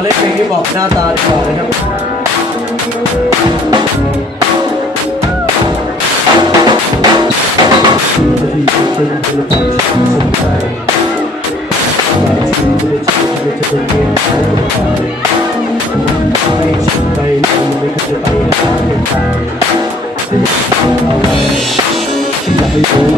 มาเล่นเพลงที่บอกหน้าตาดีกว่านะครับที่เป็นศิลปินที่สนใจบางทีจะเป็นเรื่องของใครไม่ชินไปไม่ควรจะไปหาเป็นใครแต่อยากจะเอาอะไรที่อยากให้รู้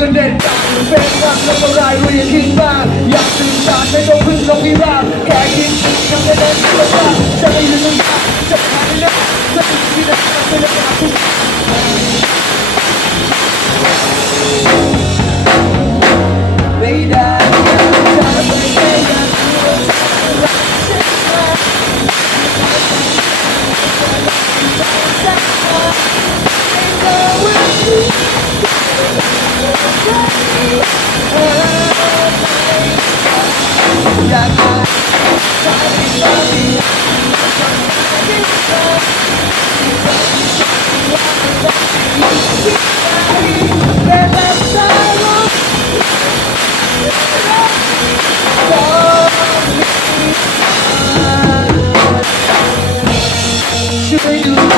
จนเด่นดังเป็นรักแล้วก็รายรู้ยังคิดบ้างอยากสื่อสารไม่ต้องพึ่งลงพิราบแค่คิดยังไม่ได้ไม่ว่าจะไม่ลืมจะหายแล้วจะไม่คิดจะไม่ได้หาทุกไม่ได้จะไม่ได้อยากรู้ว่าจะรักฉันไหมอยากมาใช้ตาดีทำให้ได้เจอที่เธอว่ารักที่ใจแต่แบบใจร้อนก็มีช่วยดูแล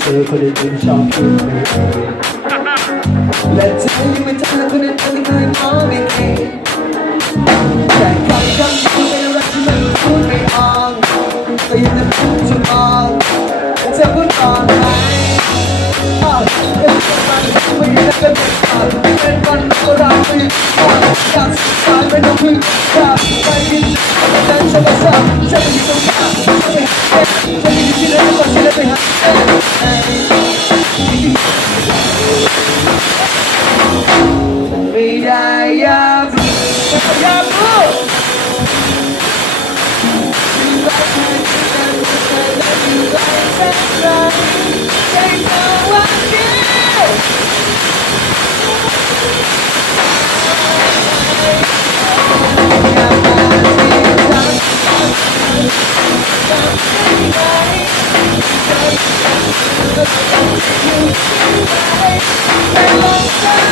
เธอคนอื่นชอบคิดไปเองและเธอยังไม่ทันคนอื่นที่เคยมองไม่เห็นแต่คำพูดเป็นอะไรที่มันพูดไม่ออกแต่ยังจะพูดจนออกเธอพูดตอนไหนเป็นวันไม่ได้กันเป็นวันก็เราไม่อยากสุดท้ายไม่ต้องพึ่งจากไปกินแต่ฉันไม่ทราบฉันไม่ต้องการฉันไม่หาฉันไม่คิดเลยว่าฉันไม่หาไม่ได้อยากรู้อยากรู้ว่าเธอจะเป็นเธอและอยู่ไกลแสนไกลใจเธอวันนี้อยากมาที่ฉันจำได้ไหมใจฉันเธออยู่ที่ไหนแต่ลอง